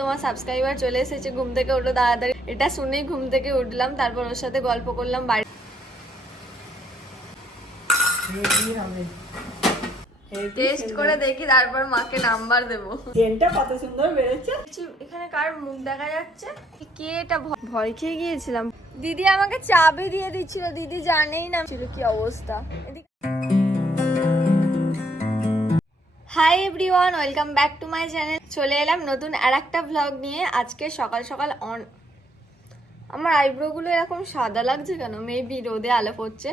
তোমার সাবস্ক্রাইবার চলে এসেছে, ঘুম থেকে ওঠো তাড়াতাড়ি। এটা শুনেই ঘুম থেকে উঠলাম, তারপর ওর সাথে গল্প করলাম। বাড়ি টেস্ট করে দেখি, তারপর মাকে নাম্বার দেবো। ট্রেনটা কত সুন্দর বেরোচ্ছে। এখানে কার মুখ দেখা যাচ্ছে? কে এটা? ভয় খেয়ে গিয়েছিলাম। দিদি আমাকে চাবি দিয়ে দিচ্ছিল, দিদি জানেই না ছিল কি অবস্থা। Hi everyone, welcome back to my channel. চলে এলাম নতুন আর একটা ভ্লগ নিয়ে। আজকে সকাল সকাল আমার আইব্রো গুলো এরকম সাদা লাগছে কেন? মেবি রোদে আলো পড়ছে।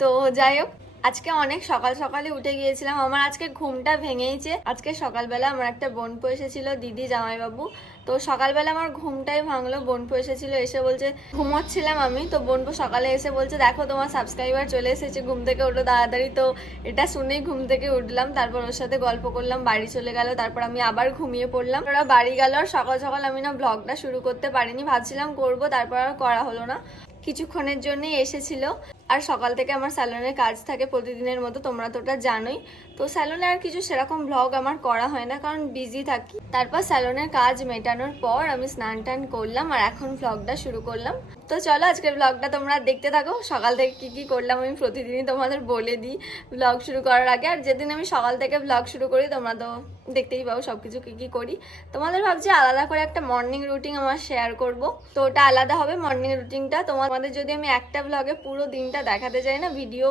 তো যাই হোক, আজকে অনেক সকাল সকালে উঠে গিয়েছিলাম। আমার আজকে ঘুমটা ভেঙেইছে। আজকে সকালবেলা আমার একটা বোনপো এসেছিল, দিদি জামাইবাবু। তো সকালবেলা আমার ঘুমটাই ভাঙলো। বোনপো এসেছিল, এসে বলছে, ঘুমোচ্ছিলাম আমি, তো বোনপো সকালে এসে বলছে, দেখো তোমার সাবস্ক্রাইবার চলে এসেছে, ঘুম থেকে ওঠো তাড়াতাড়ি। তো এটা শুনেই ঘুম থেকে উঠলাম, তারপর ওর সাথে গল্প করলাম। বাড়ি চলে গেল, তারপর আমি আবার ঘুমিয়ে পড়লাম। ওরা বাড়ি গেল। আর সকাল সকাল আমি না ব্লগটা শুরু করতে পারিনি, ভাবছিলাম করবো, তারপর আর করা হলো না। কিছুক্ষণের জন্যই এসেছিল। আর সকাল থেকে আমার স্যালনের কাজ থাকে প্রতিদিনের মতো, তোমরা তো ওটা জানোই। তো স্যালনে আর কিছু সেরকম ভ্লগ আমার করা হয় না, কারণ বিজি থাকি। তারপর স্যালনের কাজ মেটানোর পর আমি স্নান টান করলাম, আর এখন ভ্লগটা শুরু করলাম। তো চলো আজকের ভ্লগটা তোমরা দেখতে থাকো। সকাল থেকে কি কি করলাম আমি প্রতিদিনই তোমাদের বলে দিই ভ্লগ শুরু করার আগে। আর যেদিন আমি সকাল থেকে ভ্লগ শুরু করি তোমরা তো দেখতেই পাবো সবকিছু কি কি করি। তোমাদের ভাবছি আলাদা করে একটা মর্নিং রুটিন আমার শেয়ার করব, তো ওটা আলাদা হবে মর্নিং রুটিনটা। তোমাদের যদি আমি একটা ভ্লগে পুরো দিনটা দেখাতে চাই না, ভিডিও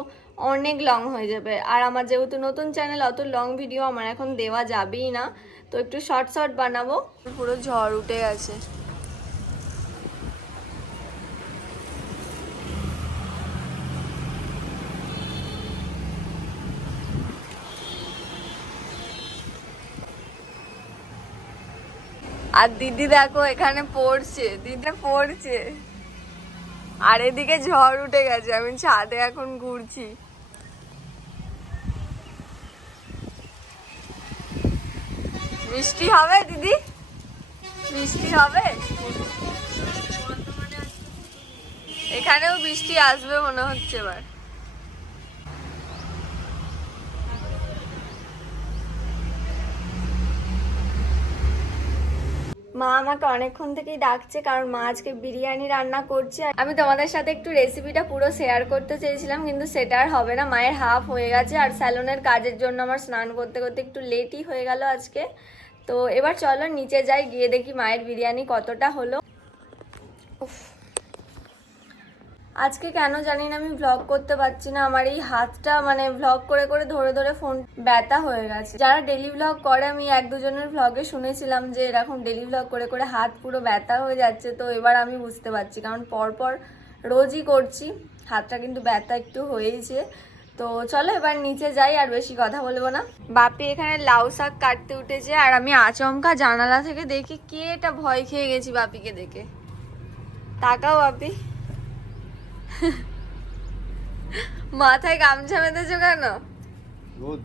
অনেক লং হয়ে যাবে। আর আমার যেহেতু নতুন চ্যানেল, অত লং ভিডিও আমার এখন দেওয়া যাবেই না, তো একটু শর্ট শর্ট বানাবো। পুরো ঝড় উঠে গেছে। আর দিদি দেখো এখানে পড়ছে, দিদি পড়ছে। আর এদিকে ঝড় উঠে গেছে, আমি ছাদে এখন ঘুরছি। বৃষ্টি হবে দিদি? বৃষ্টি হবে? এখানেও বৃষ্টি আসবে মনে হচ্ছে এবার। মা আমাকে অনেকক্ষণ থেকেই ডাকছে, কারণ মা আজকে বিরিয়ানি রান্না করছে। আমি তোমাদের সাথে একটু রেসিপিটা পুরো শেয়ার করতে চেয়েছিলাম, কিন্তু সেটা আর হবে না। মায়ের হাফ হয়ে গেছে, আর স্যালনের কাজের জন্য আমার স্নান করতে করতে একটু লেটই হয়ে গেল আজকে। তো এবার চলো নিচে যাই, গিয়ে দেখি মায়ের বিরিয়ানি কতটা হলো। আজকে কেন জানি না আমি ভ্লগ করতে পারছি না। আমার এই হাতটা মানে ভ্লগ করে করে ধরে ধরে ফোন ব্যথা হয়ে গেছে। যারা ডেলি ভ্লগ করে, আমি এক দুজনের ভ্লগে শুনেছিলাম যে এরকম ডেলি ভ্লগ করে করে হাত পুরো ব্যথা হয়ে যাচ্ছে। তো এবার আমি বুঝতে পারছি, কারণ পরপর রোজই করছি, হাতটা কিন্তু ব্যথা একটু হয়েইছে। তো চলো এবার নিচে যাই, আর বেশি কথা বলবো না। বাপি এখানে লাউ শাক কাটতে উঠেছে, আর আমি আচমকা জানালা থেকে দেখি কে এটা, ভয় খেয়ে গেছি বাপিকে দেখে। তাকাও বাপি। মাথায় গামছা বেঁধেছো কেন? রোদ,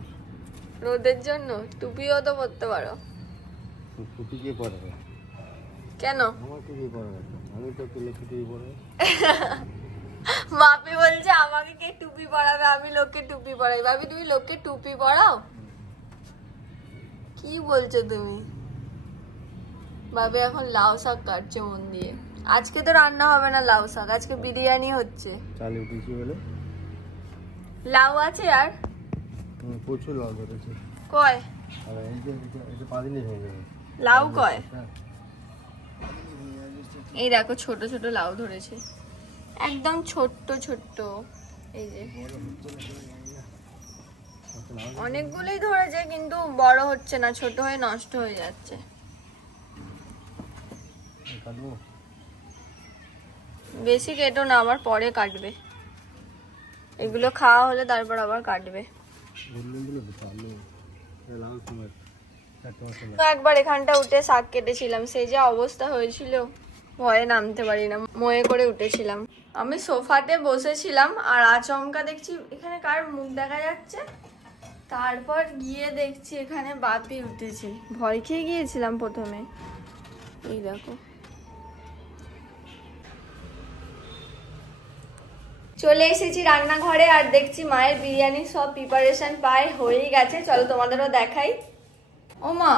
রোদের জন্য? টুপিও তো পরতে পারো। টুপি কে পরাবে? কেন? আমার টুপি পরাবে, আমি তো লোককে টুপি পরাবে। বাপি বলছে আমাকে কে টুপি পরাবে, আমি লোককে টুপি পরাই। ভাবি তুমি লোককে টুপি পরাও? কি বলছো তুমি? ভাবি এখন লাউ শাক কাটছে মন দিয়ে। আজকে তো রান্না হবে না লাউ শাক, আজকে বিরিয়ানি হচ্ছে। চালে উঠেছি বলে লাউ আছে আর প্রচুর লাউ ধরেছে। কয় আর এটা 5 দিনই হয়ে যাবে। লাউ কয়? এই দেখো ছোট ছোট লাউ ধরেছে, একদম ছোট্ট ছোট্ট। এই যে অনেকগুলোই ধরেছে, কিন্তু বড় হচ্ছে না, ছোট হয়ে নষ্ট হয়ে যাচ্ছে। বেশি কেটো না, আবার পরে কাটবে। এগুলো খাওয়া হলে তারপর আবার কাটবে। তো একবার এখানটা উঠে শাক কেটেছিলাম, সেই যে অবস্থা হয়েছিল, ভয়ে নামতে পারি না, ময়ে করে উঠেছিলাম। আমি সোফাতে বসেছিলাম, আর আচমকা দেখছি এখানে কার মুখ দেখা যাচ্ছে। তারপর গিয়ে দেখছি এখানে বাপি উঠেছে, ভয় খেয়ে গিয়েছিলাম প্রথমে। এই দেখো, চলে এসেছি রান্নাঘরে, আর দেখছি মায়ের বিরিয়ানি সব প্রিপারেশন প্রায় হয়েই গেছে। চলো তোমাদেরও দেখাই। ও মা,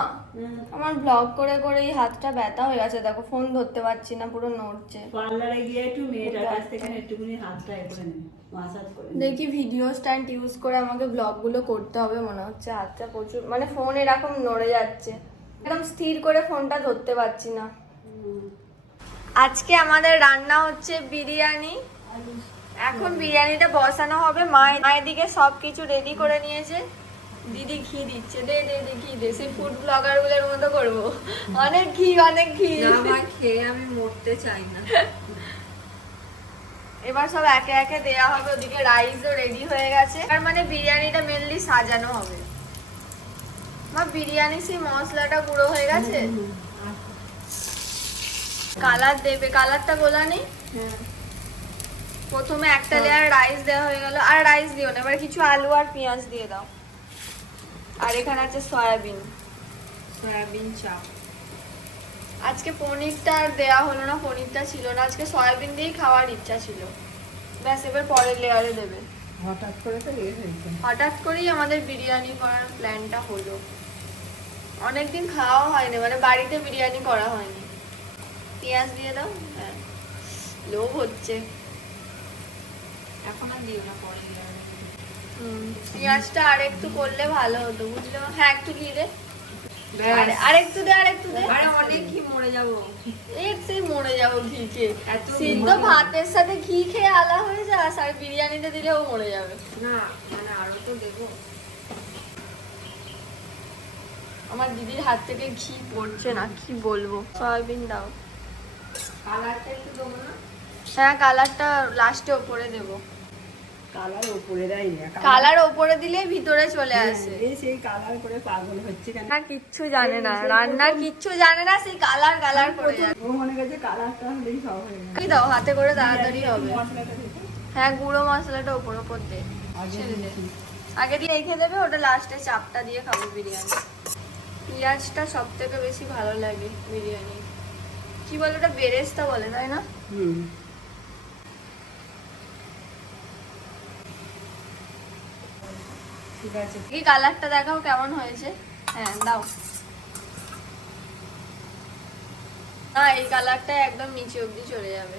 আমার ব্লগ করে করে এই হাতটা ব্যথা হয়ে গেছে, দেখো ফোন ধরতে পারছি না, পুরো নড়ছে। পার্লারে গিয়ে একটু মেয়েটার কাছ থেকে একটুখানি হাতটা এ করে নে, মাসাজ করে নে। দেখি ভিডিও স্ট্যান্ড ইউজ করে আমাকে ব্লগগুলো করতে হবে মনে হচ্ছে। হাতটা প্রচুর মানে ফোন এরকম নড়ে যাচ্ছে, একদম স্থির করে ফোনটা ধরতে পারছি না। আজকে আমাদের রান্না হচ্ছে বিরিয়ানি। এখন বিরিয়ানিটা বসানো হবে। মায়ের দিকে সবকিছু রেডি করে নিয়েছে, দিদি ঘি দিচ্ছে। দে দে দে ঘি দে, সেই ফুড ব্লগার গুলোর মতো করবো। অনেক ঘি অনেক ঘি। খেয়ে আমি মরতে চাই না। এবার সব একে একে দেয়া হবে। ওদিকে রাইসও রেডি হয়ে গেছে, আর মানে বিরিয়ানিটা মেনলি সাজানো হবে। মা বিরিয়ানি সেই মশলাটা গুঁড়ো হয়ে গেছে, কালার দেবে, কালারটা গোলা নেই। প্রথমে একটা লেয়ার রাইস দেওয়া হয়ে গেল, আর রাইস দিও না, এবার কিছু আলু আর পেঁয়াজ দিয়ে দাও। আর এখানে আছে সয়াবিন চাপ। আজকে পনিরটা আর দেয়া হলো না, পনিরটা ছিল না আজকে, সয়াবিন দিয়েই খাওয়ার ইচ্ছা ছিল। ব্যাস, এবার পরের লেয়ারে দেবে। হঠাৎ করে তো ইয়ে হয়েছে। হঠাৎ করেই আমাদের বিরিয়ানি করার প্ল্যানটা হলো। অনেকদিন খাওয়া হয়নি, মানে বাড়িতে বিরিয়ানি করা হয়নি। পেঁয়াজ দিয়ে দাও। হ্যাঁ, লোভ হচ্ছে। এখন আর দিও না, পরে দিও। পেঁয়াজটা আর একটু করলে ভালো হতো, বুঝলে? হ্যাঁ, একটু ঘি দে, আর একটু দে, আর একটু দে। আরে অনেক ঘি মরে যাবো। সেই মরে যাবো ঘি খেয়ে। এত সিদ্ধ মরে যাবো। ভাতের সাথে ঘি খেয়ে আলা হয়ে যাস, আর বিরিয়ানিতে দিলেও মরে যাবে। না মানে আরো তো দেবো। আমার দিদির হাত থেকে ঘি পড়ছে না, কি বলবো। সয়াবিন দাও। কালারটা একটু দেবো না? হ্যাঁ, কালারটা লাস্টে ওপরে দেবো। কালার ওপরে দেয় না, কালার ওপরে দিলে ভিতরে চলে আসে। এই সেই কালার করে পাগল হচ্ছে কেন? না, কিচ্ছু জানে না, রান্নার কিচ্ছু জানে না, সেই কালার করে যায়। ও মনে করছে কালারটা হলেই সব হয়ে গেল। কি দাও, হাতে করে তাড়াতাড়ি হবে। মশলাটা দিতে। হ্যাঁ, গুঁড়ো মশলাটা ওপর দে। ছেড়ে দে। আগে দিয়ে রেখে দেবে, ওটা লাস্টে চাপটা দিয়ে খাবো বিরিয়ানি। পেঁয়াজটা সব থেকে বেশি ভালো লাগে বিরিয়ানি। কি বলে ওটা, বেরেস্তা বলে, তাই না? ঠিক আছে। কি কালারটা দেখাও কেমন হয়েছে। হ্যাঁ, দাও। না, এই কালারটা একদম নিচে অবধি চলে যাবে।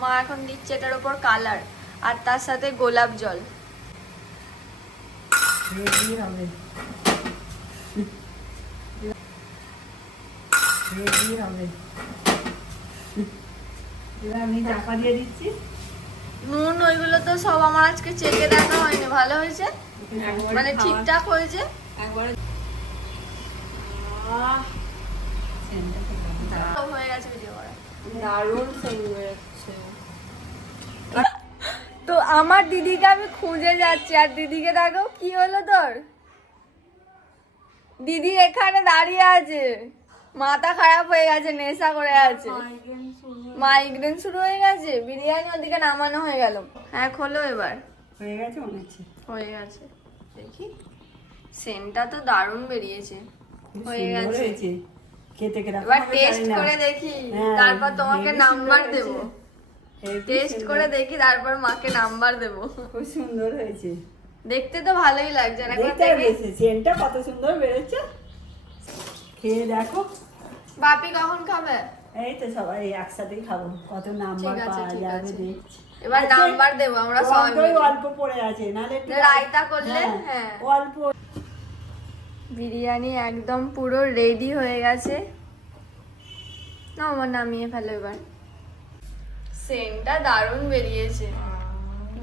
মা এখন দিচ্ছে এটার উপর কালার, আর তার সাথে গোলাপ জল। রেডি হবে। রেডি হবে। এবার আমি চাপা দিয়ে দিচ্ছি। নুন ওইগুলো তো সব আমার আজকে চেকে দেখা হয়নি, ভালো হয়েছে মানে ঠিকঠাক হয়েছে একবারে হয়ে গেছে ভিডিও করা। দারুণ সেন্ট বেরোচ্ছে। তো আমার দিদিকে আমি খুঁজে যাচ্ছি, আর দিদিকে দেখো কি হলো তোর। দিদি এখানে দাঁড়িয়ে আছে, মাথা খারাপ হয়ে গেছে, নেশা করে আছে, মাইগ্রেন শুরু হয়ে গেছে। বিরিয়ানি ওদিকে নামানো হয়ে গেল। হ্যাঁ, খোলো এবার। হয়ে গেছে মনে হচ্ছে। হয়ে গেছে, দেখি সেন্টটা তো দারুণ বেরিয়েছে। হয়ে সুন্দর গেছে, হয়েছে। খেতে কিরকম এবার হবে টেস্ট জানি না। করে দেখি, হ্যাঁ, তারপর তোমাকে হেবি নাম্বার সুন্দর দেবো। হয়েছে। হেবি টেস্ট সুন্দর। করে দেখি, তারপর মাকে নাম্বার দেবো। খুব সুন্দর হয়েছে। দেখতে তো ভালোই লাগছে, আর একবার দেখতে দেখি। বেশি সেন্টটা কত সুন্দর বেরোচ্ছে। খেয়ে দেখো। বাপি কখন খাবে? এই তো সবাই একসাথেই খাবো। কত নাম্বার ঠিক আছে, পাওয়া ঠিক যাবে আছে। দেখছি। এবার আজকে নাম্বার দেবো আমরা সবাই টক দই মিলে। অল্প পড়ে আছে, নাহলে একটু রায়তা করলে, হ্যাঁ। অল্প। বিরিয়ানি একদম পুরো রেডি হয়ে গেছে। না, আমার নামিয়ে ফেলো এবার। সেন্টটা দারুণ বেরিয়েছে।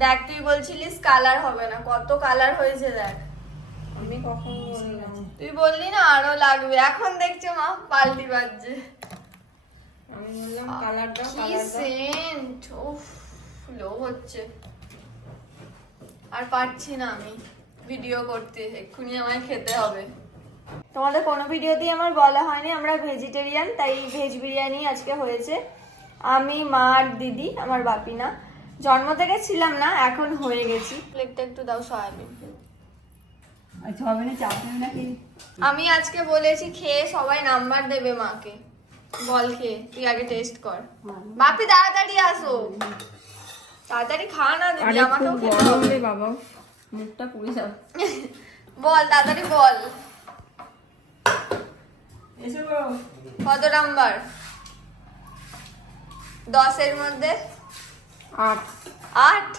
দেখ, তুই বলছিলিস কালার হবে না, কত কালার হয়েছে দেখ। আমি কখন বললাম? তুই বললি না আরো লাগবে, এখন দেখছো মা পাল্টি বাজছে। আমি বললাম কালারটা কি সেন্ট, উফ, লোভ হচ্ছে। আর পারছি না আমি ভিডিও করতে, এক্ষুনি আমায় খেতে হবে। তোমাদের কোনো ভিডিওতেই আমার বলা হয়নি আমরা ভেজিটেরিয়ান, তাই ভেজ বিরিয়ানি আজকে হয়েছে। আমি, মা আর দিদি, আমার বাপি না। জন্ম থেকে ছিলাম না, এখন হয়ে গেছি। প্লেটটা একটু দাও সয়াবিন। আচ্ছা, হবে না চাপনি নাকি? আমি আজকে বলেছি খেয়ে সবাই নাম্বার দেবে মাকে। বল খেয়ে, তুই আগে টেস্ট কর। বাপি তাড়াতাড়ি আসো, তাড়াতাড়ি খা না দিদি, আমাকেও খেতে হবে। বাবা মুখটা পুড়ে যাবে। বল তাড়াতাড়ি বল, এসো গো। কত নাম্বার? 10-এর মধ্যে 8 8।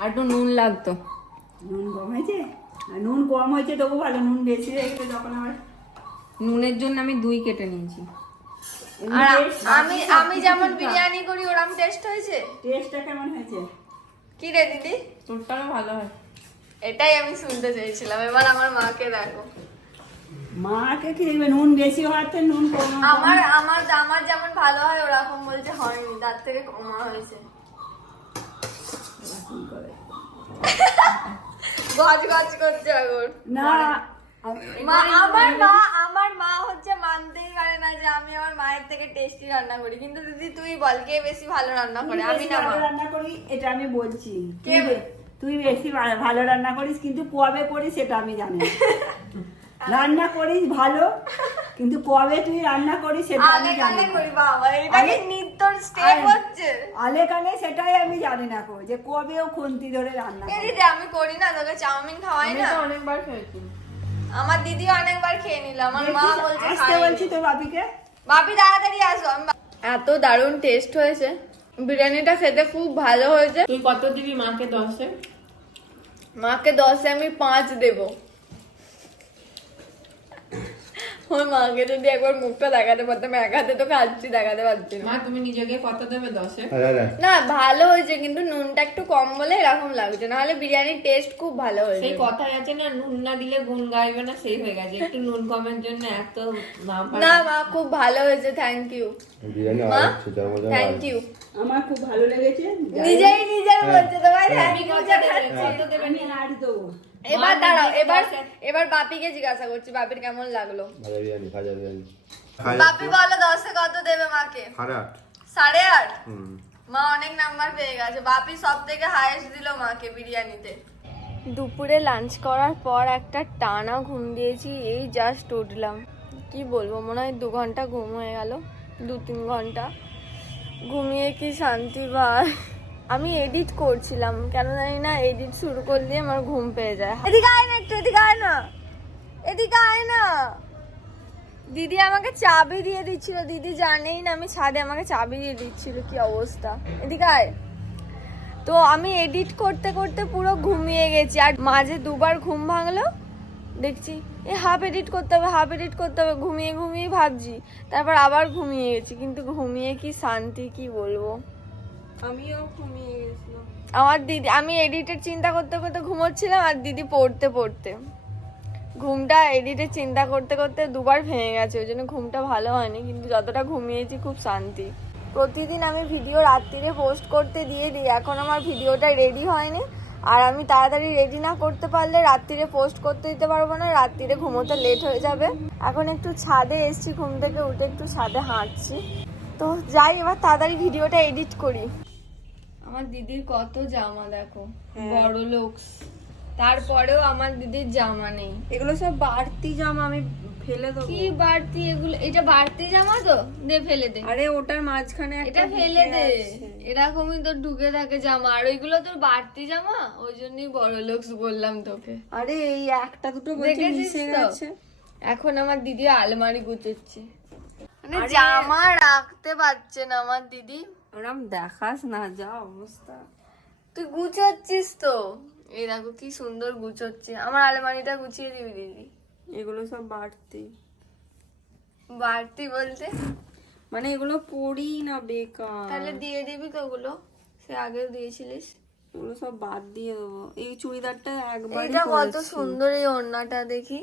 আর একটু নুন লাগতো। নুন কম হয়েছে? আর নুন কম হয়েছে তবু ভালো, নুন বেশি হয়ে গেলে তখন আবার নুনের জন্য আমি 2 কেটে নিয়েছি। আর আমি যেমন বিরিয়ানি করি ওরকম টেস্ট হয়েছে? টেস্টটা কেমন হয়েছে? কি রে দিদি? তোরটাও ভালো হয়। এটাই আমি শুনতে চাইছিলাম। এবার আমার মাকে দেখো, মাকে কি দেখবে, নুন বেশি হওয়াতে নুন কম হওয়াতে। আমার আমার আমার যেমন ভালো হয় ওরকম বলছে হয়নি, তার থেকে কমা হয়েছে। গজ গজ করছে এখন। না আমার মা হচ্ছে মানতেই পারে না যে আমি আমার মায়ের থেকে টেস্টি রান্না করি। কিন্তু দিদি তুই বল কে বেশি ভালো রান্না করে, আমি না মা? ভালো রান্না করি এটা আমি বলছি। কে? তুই বেশি ভালো রান্না করিস, কিন্তু কবে করিস সেটা আমি জানি না। রান্না করিস ভালো, কিন্তু কবে তুই রান্না করিস সেটা আমি আলে জানি কালে না। করি বাবা, এটা কি নিত্যর স্টেপ হচ্ছে? আলে কালে সেটাই আমি জানি না কো, যে কবে ও খুন্তি ধরে রান্না কে করে। দিদি আমি করি না, তোকে চাউমিন খাওয়াই আমি না? তো অনেকবার খেয়েছি। আমার দিদিও অনেকবার খেয়ে নিল, আমার মা দেখিস, বলছে আসতে খাইনি। বলছি তোর বাপিকে। বাপি তাড়াতাড়ি আসো। এত দারুণ টেস্ট হয়েছে, বিরিয়ানিটা খেতে খুব ভালো হয়েছে। তুই কত দিবি মাকে? 10-এ? মাকে 10-এ আমি 5 দেবো। ওর মাকে যদি একবার মুখটা দেখাতে পারতাম, এক হাতে তো খাচ্ছি, দেখাতে পারছি না। মা তুমি নিজেকে কত দেবে 10-এ? না ভালো হয়েছে, কিন্তু নুনটা একটু কম বলে এরকম লাগছে, নাহলে বিরিয়ানির টেস্ট খুব ভালো হয়েছে। সেই কথাই আছে না, নুন না দিলে গুণ গাইবে না, সেই হয়ে গেছে। একটু নুন কমের জন্য এত নাম। না মা খুব ভালো হয়েছে, থ্যাংক ইউ বিরিয়ানি মা, আর হচ্ছে যার মধ্যে থ্যাংক ইউ। আমার খুব ভালো লেগেছে। নিজের বলছে তোমায় থ্যাংক তুমি ইউ কত দেবে? কত দেবে? আমি আর দেবো। এবার মা, দাঁড়াও, নিজেকে এবার 10-এ। এবার বাপিকে জিজ্ঞাসা করছি বাপির কেমন লাগলো। ভাজা বিরিয়ানি ভাজা বিরিয়ানি বাপি বলো 10-এ কত দেবে মাকে? 8.5। 8.5? হুম। মা অনেক নাম্বার পেয়ে গেছে, বাপি সব থেকে হাইয়েস্ট দিল মাকে বিরিয়ানিতে। দুপুরে লাঞ্চ করার পর একটা টানা ঘুম দিয়েছি, এই জাস্ট উঠলাম। কি বলবো, মনে হয় 2 ঘন্টা ঘুম হয়ে গেল, 2-3 ঘন্টা ঘুমিয়ে কি শান্তি ভাই। আমি এডিট করছিলাম, কেন জানি না এডিট শুরু করলে আমার ঘুম পেয়ে যায়। এদিকে আয় না একটু, এদিকে আয় না, এদিকে আয় না। দিদি আমাকে চাবি দিয়ে দিচ্ছিল, দিদি জানেই না আমি ছাদে, আমাকে চাবি দিয়ে দিচ্ছিল, কি অবস্থা। এদিকে আয়। তো আমি এডিট করতে করতে পুরো ঘুমিয়ে গেছি, আর মাঝে 2বার ঘুম ভাঙলো, দেখছি হাফ এডিট করতে হবে, হাফ এডিট করতে হবে, ঘুমিয়ে ঘুমিয়ে ভাবছি, তারপর আবার ঘুমিয়ে গেছি। কিন্তু ঘুমিয়ে কি শান্তি, কি বলবো। আমিও ঘুমিয়ে গেছিলাম। আমার দিদি, আমি এডিটের চিন্তা করতে করতে ঘুমোচ্ছিলাম, আর দিদি পড়তে পড়তে। ঘুমটা এডিটের চিন্তা করতে করতে 2বার ভেঙে গেছে, ওই জন্য ঘুমটা ভালো হয়নি, কিন্তু যতটা ঘুমিয়েছি খুব শান্তি। প্রতিদিন আমি ভিডিও রাত্রিরে পোস্ট করতে দিয়ে দিই, এখন আমার ভিডিওটা রেডি হয়নি, আর আমি তাড়াতাড়ি রেডি না করতে পারলে রাত্রিরে পোস্ট করতে দিতে পারবো না, রাত্রিরে ঘুমোতে লেট হয়ে যাবে। এখন একটু ছাদে এসছি, ঘুম থেকে উঠে একটু ছাদে হাঁটছি। তো যাই, এবার তাড়াতাড়ি ভিডিওটা এডিট করি। আমার দিদির কত জামা দেখো, বড় লোকস, তারপরেও আমার দিদির জামা নেই। এগুলো সব বাড়তি জামা, আমি ফেলে দেবো। কি বাড়তি এগুলো? এটা বাড়তি জামা তো, দে ফেলে দে। আরে ওটার মাঝখানে এটা ফেলে দে, এরকমই তো ঢুকে থাকে জামা, আর ওইগুলো তোর বাড়তি জামা, ওই জন্যই বড় লোকস বললাম তোকে। আরে এই একটা দুটো বলছে দেখেছিস মিশে তো? গেছে। এখন আমার দিদি আলমারি গুছাচ্ছে, মানে জামা রাখতে পারছে না আমার দিদি। ওরম দেখাস না, যা অবস্থা। তুই গুছাচ্ছিস তো, এই দেখো কি সুন্দর গুছোচ্ছে। আমার আলমারিটা গুছিয়ে দিবি দিদি। এগুলো সব বাড়তি, বাড়তি বলতে মানে এগুলো পড়ি না, বেকার। তাহলে দিয়ে দিবি তো ওগুলো, সে আগেও দিয়েছিলিস। এগুলো সব বাদ দিয়ে দেবো। এই চুড়িদারটা একবারই এটা কত পরেছি। সুন্দর, এই ওড়নাটা দেখি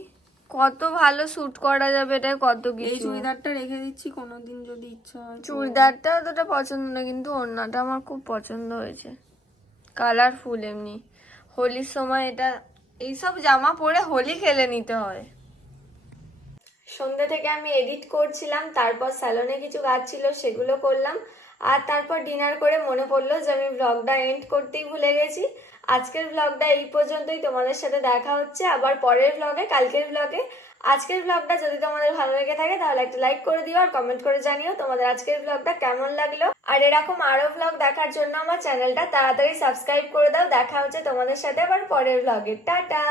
কত ভালো শুট করা যাবে, এটা কত এই কিছু। চুড়িদারটা রেখে দিচ্ছি, কোনোদিন যদি ইচ্ছা হয় পরবো। চুড়িদারটা অতটা পছন্দ না, কিন্তু ওড়নাটা আমার খুব পছন্দ হয়েছে, কালারফুল। এমনি হোলির সময় এটা, এইসব জামা পরে হোলি খেলে নিতে হয়। সন্ধ্যা থেকে আমি এডিট করছিলাম, তারপর স্যালনে কিছু কাজ ছিল সেগুলো করলাম, আর তারপর ডিনার করে মনে পড়লো যে আমি ব্লগটা এন্ড করতেই ভুলে গেছি। আজকের ব্লগটা এই পর্যন্তই, তোমাদের সাথে দেখা হচ্ছে আবার পরের ব্লগে, কালকের ব্লগে। আজকের ব্লগটা যদি তোমাদের ভালো লেগে থাকে তাহলে একটা লাইক করে দিও, আর কমেন্ট করে জানিও তোমাদের আজকের ব্লগটা কেমন লাগলো। আর এরকম আরো ব্লগ দেখার জন্য আমার চ্যানেলটা তাড়াতাড়ি সাবস্ক্রাইব করে দাও। দেখা হচ্ছে তোমাদের সাথে আবার পরের ব্লগে, টাটা।